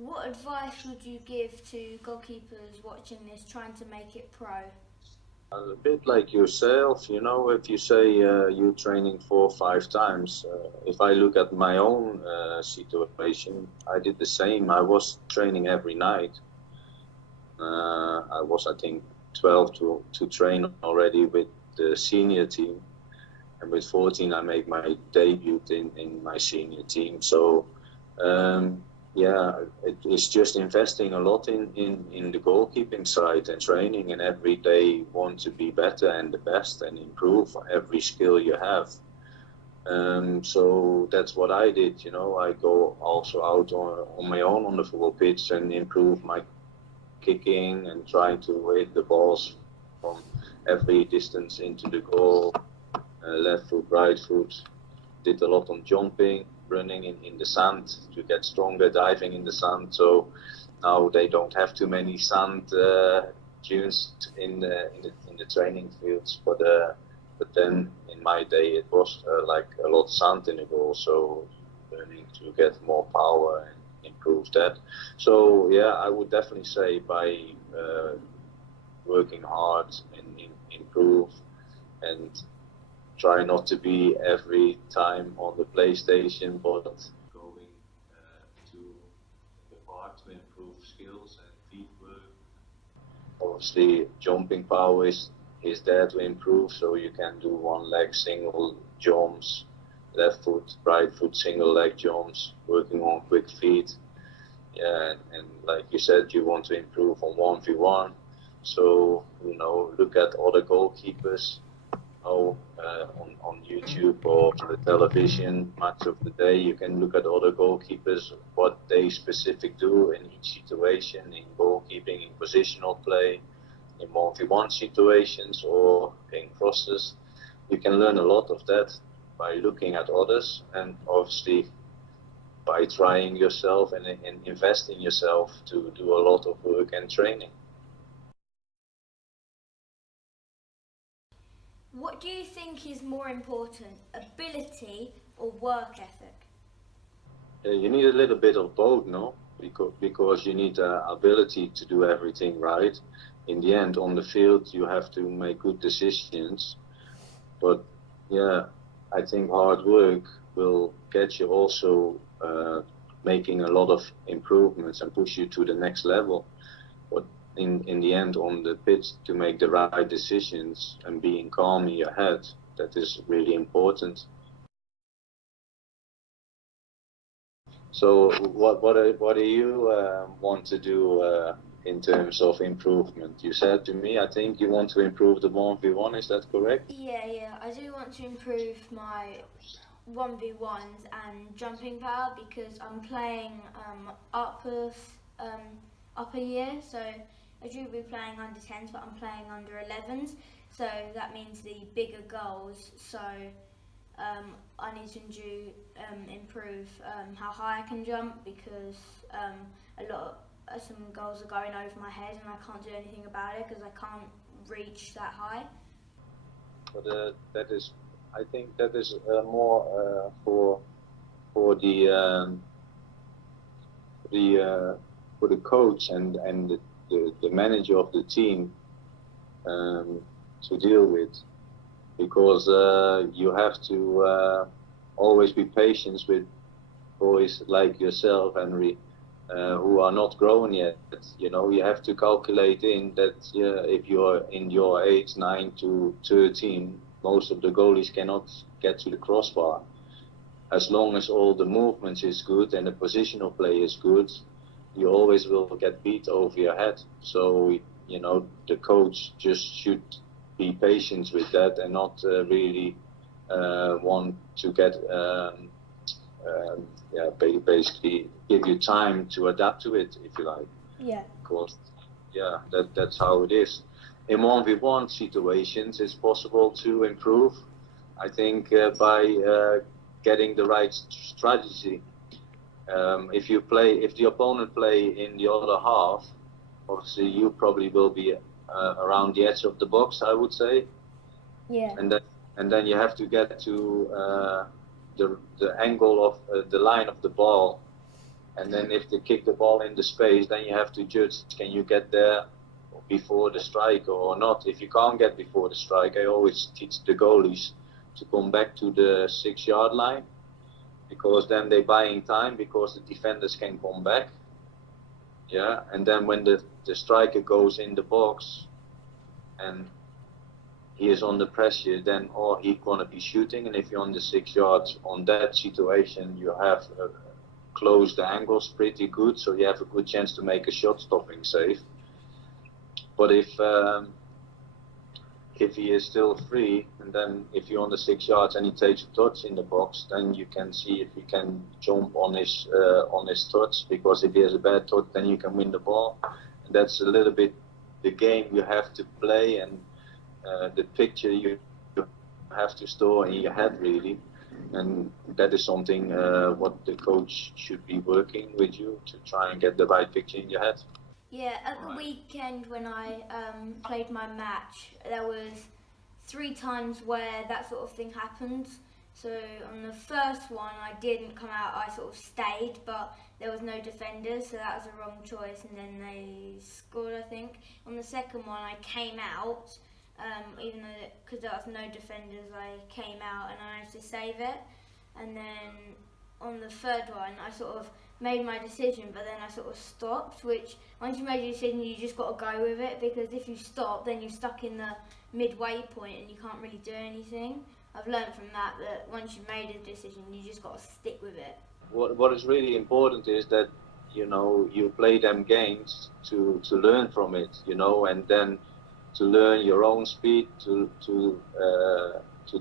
What advice would you give to goalkeepers watching this, trying to make it pro? A bit like yourself, if you say you're training 4 or 5 times, if I look at my own situation, I did the same. I was training every night. I was, I think, 12 to train already with the senior team. And with 14, I made my debut in my senior team. So, it's just investing a lot in the goalkeeping side and training, and every day want to be better and the best and improve every skill you have. So that's what I did. I go also out on my own on the football pitch and improve my kicking and trying to hit the balls from every distance into the goal. Left foot, right foot. Did a lot on jumping, running in the sand to get stronger, diving in the sand. So now they don't have too many sand dunes in the training fields. But then in my day it was like a lot of sand in the goal. So learning to get more power and improve that. So yeah, I would definitely say by working hard and improve and try not to be every time on the PlayStation, but going to the park to improve skills and feet work. Obviously, jumping power is there to improve, so you can do one leg single jumps, left foot, right foot single leg jumps, working on quick feet. Yeah, and like you said, you want to improve on 1v1. So, look at other goalkeepers. On YouTube or on the television much of the day, you can look at other goalkeepers, what they specific do in each situation, in goalkeeping, in positional play, in 1v1 situations or in crosses. You can learn a lot of that by looking at others, and obviously by trying yourself and invest in yourself to do a lot of work and training. What do you think is more important, ability or work ethic? You need a little bit of both, no? Because you need the ability to do everything right. In the end, on the field, you have to make good decisions. But yeah, I think hard work will get you also making a lot of improvements and push you to the next level. But in the end, on the pitch, to make the right decisions and being calm in your head, that is really important. So what do you want to do in terms of improvement? You said to me, I think you want to improve the 1v1, is that correct? Yeah, I do want to improve my 1v1s and jumping power, because I'm playing upper year, so I should be playing under 10s, but I'm playing under 11s, so that means the bigger goals. So I need to improve how high I can jump, because some goals are going over my head and I can't do anything about it because I can't reach that high. But I think that is more for the coach and the manager of the team to deal with, because you have to always be patient with boys like yourself, Henry, who are not grown yet. You have to calculate in that if you're in your age 9 to 13, most of the goalies cannot get to the crossbar. As long as all the movements is good and the positional play is good, you always will get beat over your head. So, the coach just should be patient with that and not really want to get, basically give you time to adapt to it, if you like. Yeah. Because, that's how it is. In 1v1 situations, it's possible to improve, I think, by getting the right strategy. If the opponent play in the other half, obviously you probably will be around the edge of the box, I would say. Yeah. And then you have to get to the angle of the line of the ball and then if they kick the ball in the space, then you have to judge, can you get there before the striker or not? If you can't get before the striker, I always teach the goalies to come back to the 6-yard line, because then they're buying time, because the defenders can come back. Yeah, and then when the striker goes in the box and he is under pressure, then he's gonna be shooting, and if you're on the 6 yards on that situation, you have closed the angles pretty good, so you have a good chance to make a shot stopping save. But if he is still free, and then if you're on the 6 yards and he takes a touch in the box, then you can see if he can jump on his touch, because if he has a bad touch, then you can win the ball. And that's a little bit the game you have to play, and the picture you have to store in your head, really. And that is something what the coach should be working with you to try and get the right picture in your head. Yeah, at the weekend when I played my match, there was 3 times where that sort of thing happened. So on the first one I didn't come out, I sort of stayed, but there was no defenders, so that was a wrong choice, and then they scored, I think. On the second one I came out, even though, because there was no defenders, I came out and I managed to save it. And then on the third one I sort of made my decision, but then I sort of stopped, which once you made your decision you just got to go with it, because if you stop then you're stuck in the midway point and you can't really do anything. I've learned from that once you've made a decision you just got to stick with it. What is really important is that, you know, you play them games to learn from it, you know, and then to learn your own speed, to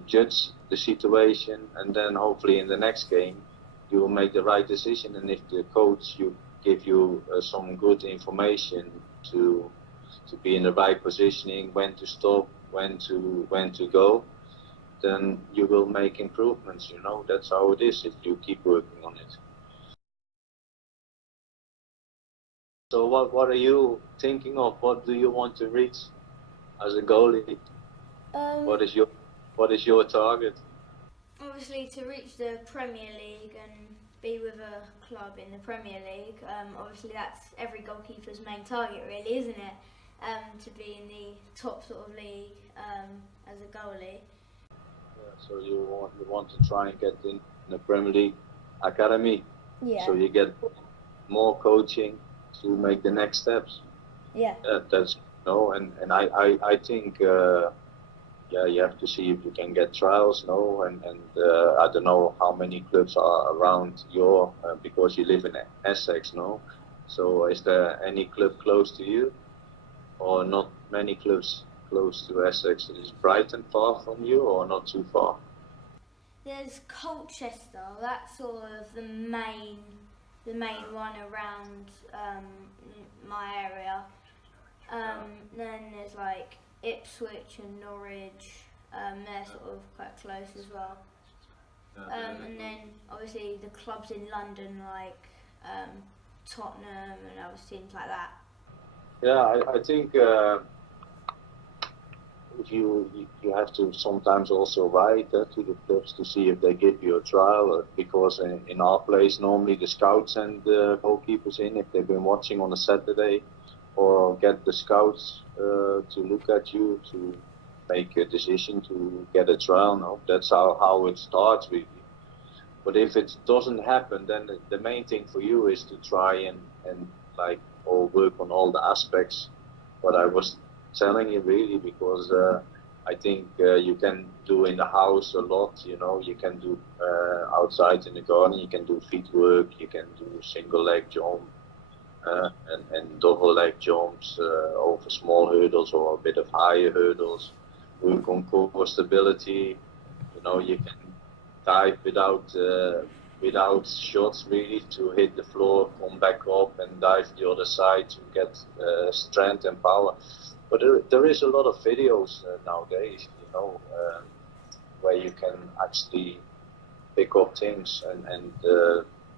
judge the situation, and then hopefully in the next game you will make the right decision. And if the coach give you some good information to be in the right positioning, when to stop, when to go, then you will make improvements. You know, that's how it is if you keep working on it. So what are you thinking of? What do you want to reach as a goalie? What is your target? Obviously to reach the Premier League and be with a club in the Premier League. Obviously that's every goalkeeper's main target, really, isn't it? To be in the top sort of league as a goalie. Yeah, so you want to try and get in the Premier League academy. Yeah. So you get more coaching to make the next steps. Yeah. That's and I think you have to see if you can get trials, and I don't know how many clubs are around your because you live in Essex, so is there any club close to you, or not many clubs close to Essex? Is Brighton far from you or not too far? There's Colchester, that's sort of the main one around my area. Then there's like Ipswich and Norwich, they're sort of quite close as well. And then obviously the clubs in London like Tottenham and other teams like that. Yeah, I think you have to sometimes also write to the clubs to see if they give you a trial, because in our place normally the scouts and the goalkeepers in, if they've been watching on a Saturday, or get the scouts to look at you to make a decision to get a trial. No, that's how it starts really. But if it doesn't happen, then the main thing for you is to try and like work on all the aspects what I was telling you, really, because I think you can do in the house a lot. You can do outside in the garden, you can do feet work, you can do single leg jump and double leg jumps over small hurdles or a bit of higher hurdles. Work on core stability. You can dive without shots, really, to hit the floor, come back up and dive the other side to get strength and power. But there is a lot of videos nowadays, where you can actually pick up things and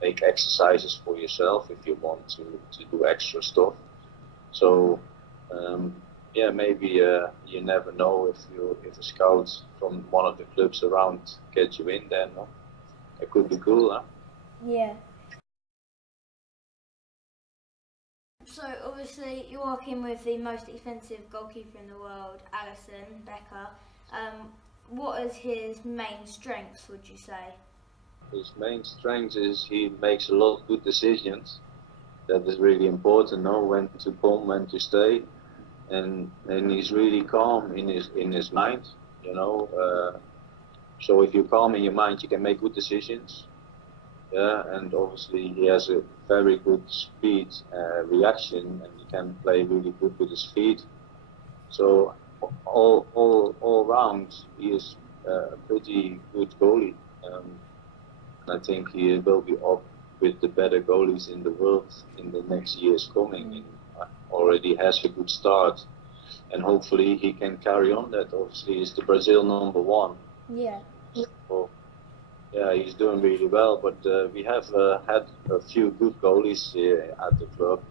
make exercises for yourself if you want to do extra stuff. So maybe you never know if a scout from one of the clubs around gets you in there. No, it could be cool, huh? Yeah. So obviously you're working with the most expensive goalkeeper in the world, Alison Becker. What is his main strengths, would you say? His main strength is he makes a lot of good decisions. That is really important, know when to come, when to stay, and he's really calm in his mind, you know. So if you're calm in your mind, you can make good decisions. Yeah, and obviously he has a very good speed reaction, and he can play really good with his feet. So all round, he is a pretty good goalie. And I think he will be up with the better goalies in the world in the next years coming. And already has a good start, and hopefully he can carry on that. Obviously, he's the Brazil #1. Yeah. So, yeah, he's doing really well. But we have had a few good goalies here at the club.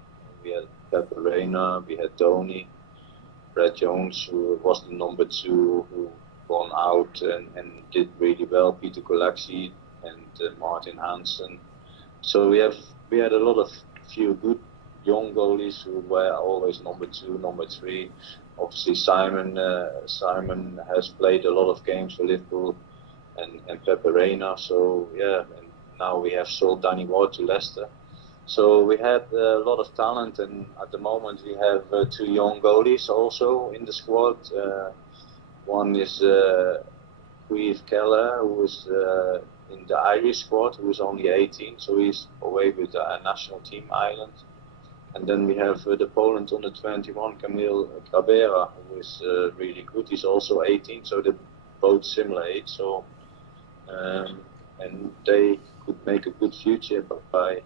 We had Pepper Reina, we had Tony, Brad Jones, who was the #2, who won out and did really well. Peter Colaxi and Martin Hansen. So we had a lot of few good young goalies who were always #2, #3. Obviously Simon has played a lot of games for Liverpool, and Pepe Reina. So yeah, and now we have sold Danny Ward to Leicester. So we had a lot of talent, and at the moment we have 2 young goalies also in the squad. One is Queeve Keller, who is in the Irish squad, who is only 18, so he's away with the national team Ireland. And then we have the Poland #21, Kamil Grabera, who is really good. He's also 18, so they're both similar age. So and they could make a good future by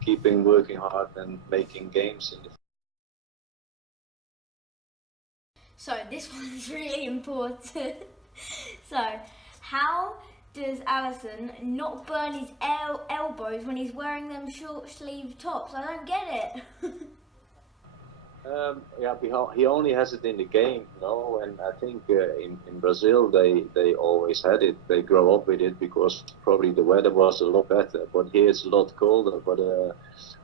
keeping working hard and making games in the. So this one's really important. So how does Alisson not burn his elbows when he's wearing them short sleeve tops? I don't get it. Yeah, he only has it in the game, you know, and I think in Brazil they always had it. They grow up with it because probably the weather was a lot better, but here it's a lot colder. But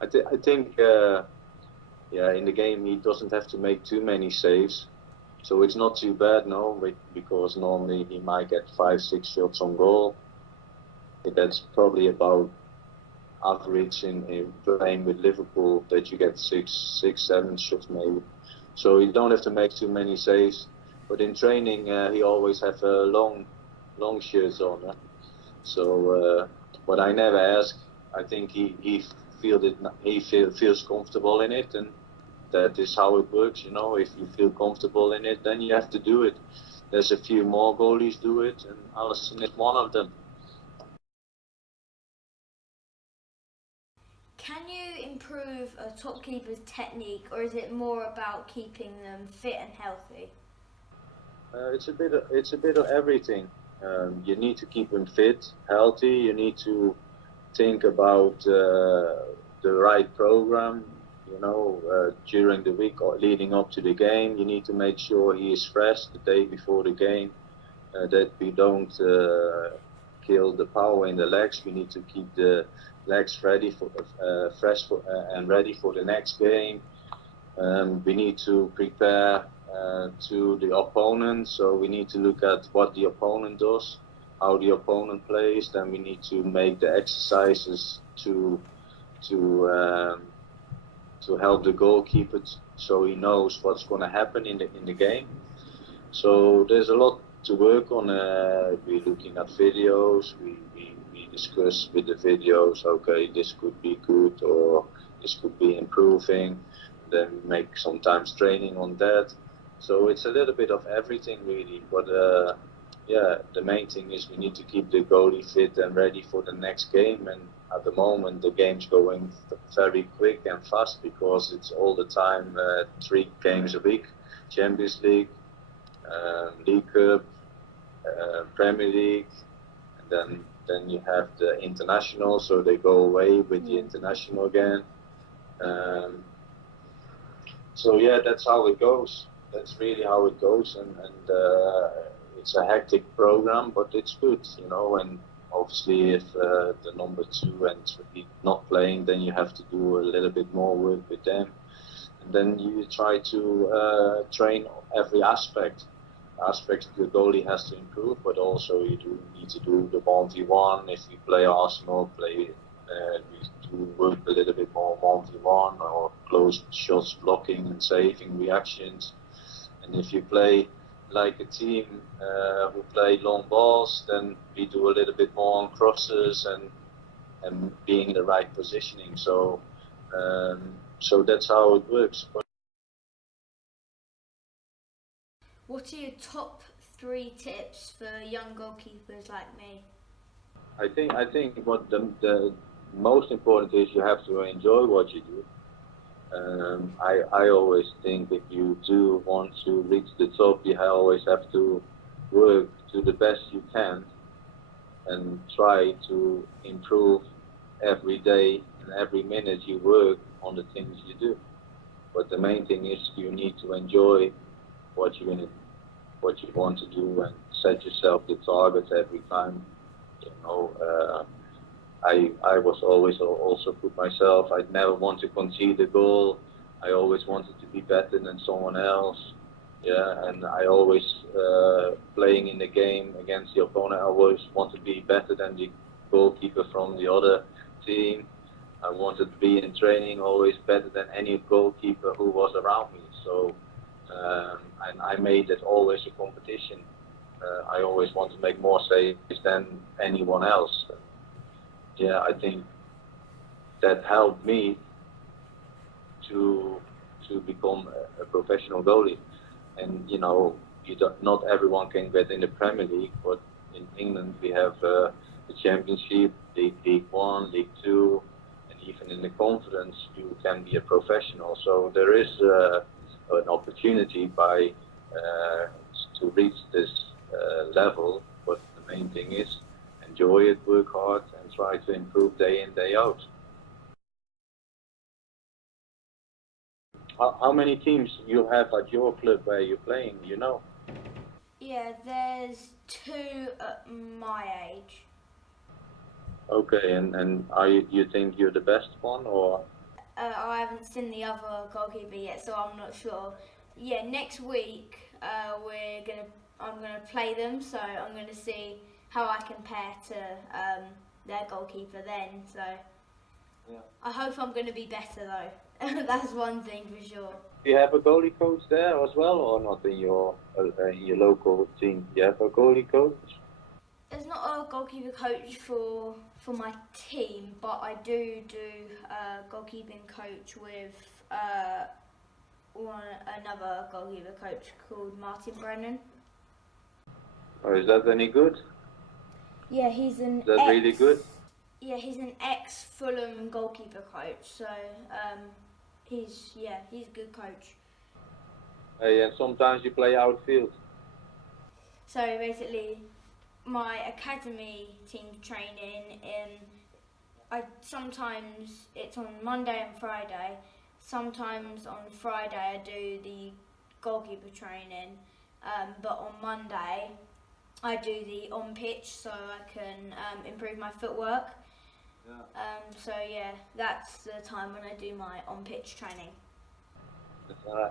I think yeah, in the game he doesn't have to make too many saves, so it's not too bad, no, because normally he might get 5-6 shots on goal. That's probably about average in playing with Liverpool, that you get 6-7 shots maybe. So you don't have to make too many saves. But in training, he always have long shirts on. So, but I never ask. I think he feels comfortable in it, and that is how it works. You know, if you feel comfortable in it, then you have to do it. There's a few more goalies do it, and Alison is one of them. Can you improve a top keeper's technique, or is it more about keeping them fit and healthy? It's a bit of everything. You need to keep them fit, healthy. You need to think about the right program. You know, during the week or leading up to the game, you need to make sure he is fresh the day before the game. That we don't kill the power in the legs. We need to keep the legs ready for fresh and ready for the next game. We need to prepare to the opponent, so we need to look at what the opponent does, how the opponent plays. Then we need to make the exercises to help the goalkeeper, so he knows what's going to happen in the game. So there's a lot to work on. We're looking at videos. We discuss with the videos, okay, this could be good or this could be improving. Then we make sometimes training on that. So it's a little bit of everything really. But yeah, the main thing is we need to keep the goalie fit and ready for the next game. And at the moment the game's going very quick and fast because it's all the time 3 games a week: Champions League, League Cup, Premier League, and then you have the international, so they go away with the international again. So yeah, that's how it goes. That's really how it goes, and it's a hectic program, but it's good, you know. And obviously, if the number 2 and 3 not playing, then you have to do a little bit more work with them. And then you try to train every aspect the goalie has to improve, but also you do need to do the 1v1. If you play Arsenal, we do work a little bit more 1v1 or close shots, blocking and saving reactions. And if you play like a team who play long balls, then we do a little bit more on crosses and being in the right positioning. So that's how it works. What are your top 3 tips for young goalkeepers like me? I think what the most important is you have to enjoy what you do. I always think if you do want to reach the top, you always have to work to the best you can and try to improve every day and every minute you work on the things you do. But the main thing is you need to enjoy what you want to do and set yourself the targets every time. I was always also put myself, I'd never want to concede a goal. I always wanted to be better than someone else. Yeah, and I always, playing in the game against the opponent, I always want to be better than the goalkeeper from the other team. I wanted to be in training always better than any goalkeeper who was around me. So, and I made it always a competition. I always want to make more saves than anyone else. Yeah, I think that helped me to become a professional goalie. And not everyone can get in the Premier League, but in England we have the Championship, League 1, League 2, and even in the Conference you can be a professional. So there is an opportunity to reach this level, but the main thing is enjoy it, work hard, and try to improve day in, day out. How many teams you have at your club where you're playing, Yeah, there's 2 at my age. Okay, and you think you're the best one, or? I haven't seen the other goalkeeper yet, so I'm not sure. Yeah, next week I'm gonna play them, so I'm gonna see how I compare to their goalkeeper then. So yeah. I hope I'm gonna be better though. That's one thing for sure. Do you have a goalie coach there as well, or not in your local team? Do you have a goalie coach? There's not a goalkeeper coach for my team, but I do a goalkeeping coach with another goalkeeper coach called Martin Brennan. Oh, is that any good? Yeah, he's an. Is that really good? Yeah, he's an ex-Fulham goalkeeper coach, so he's a good coach. Hey, and sometimes you play outfield. So basically, my academy team training sometimes it's on Monday and Friday. Sometimes on Friday I do the goalkeeper training, but on Monday I do the on pitch so I can improve my footwork. Yeah. So yeah, that's the time when I do my on pitch training.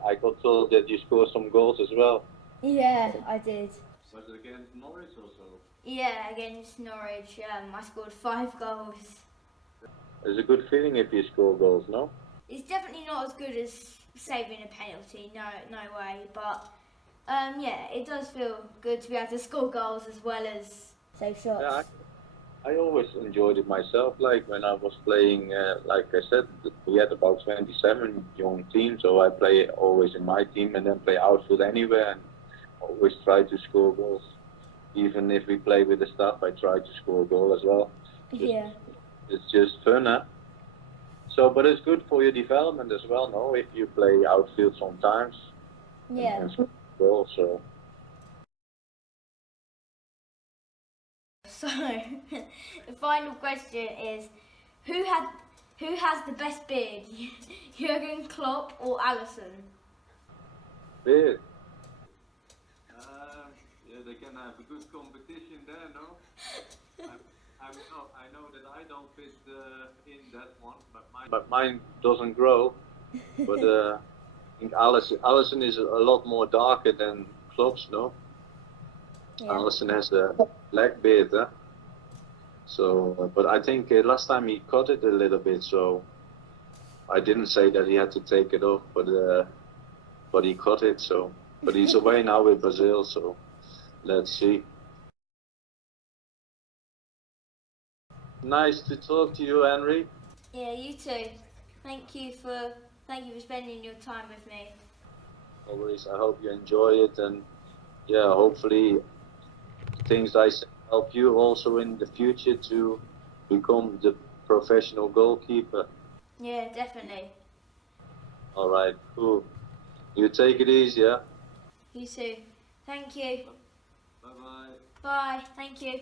I got told that you scored some goals as well. Yeah, I did. Was it against Norwich also? Yeah, against Norwich. I scored 5 goals. It's a good feeling if you score goals, no? It's definitely not as good as saving a penalty, no way. But yeah, it does feel good to be able to score goals as well as save shots. Yeah, I always enjoyed it myself. Like when I was playing, like I said, we had about 27 young teams, so I play always in my team and then play outfield anywhere and always try to score goals. Even if we play with the staff, I try to score a goal as well. Yeah. It's just fun, huh? So, but it's good for your development as well, no? If you play outfield sometimes. Yeah. And score goals, so. So, the final question is, who has the best beard, Jurgen, Klopp or Alisson? Beard? Yeah, they can have a good competition there, no? I know that I don't fit in that one, but mine doesn't grow. But I think Alison is a lot more darker than Klopp's, no? Yeah. Alison has a black beard, huh? So, but I think last time he cut it a little bit, so I didn't say that he had to take it off, but he cut it, so. But he's away now with Brazil, so let's see. Nice to talk to you, Henry. Yeah, you too. Thank you for spending your time with me. Always, I hope you enjoy it, and yeah, hopefully things I say help you also in the future to become the professional goalkeeper. Yeah, definitely. All right, cool. You take it easy, yeah? You too. Thank you. Bye-bye. Bye. Thank you.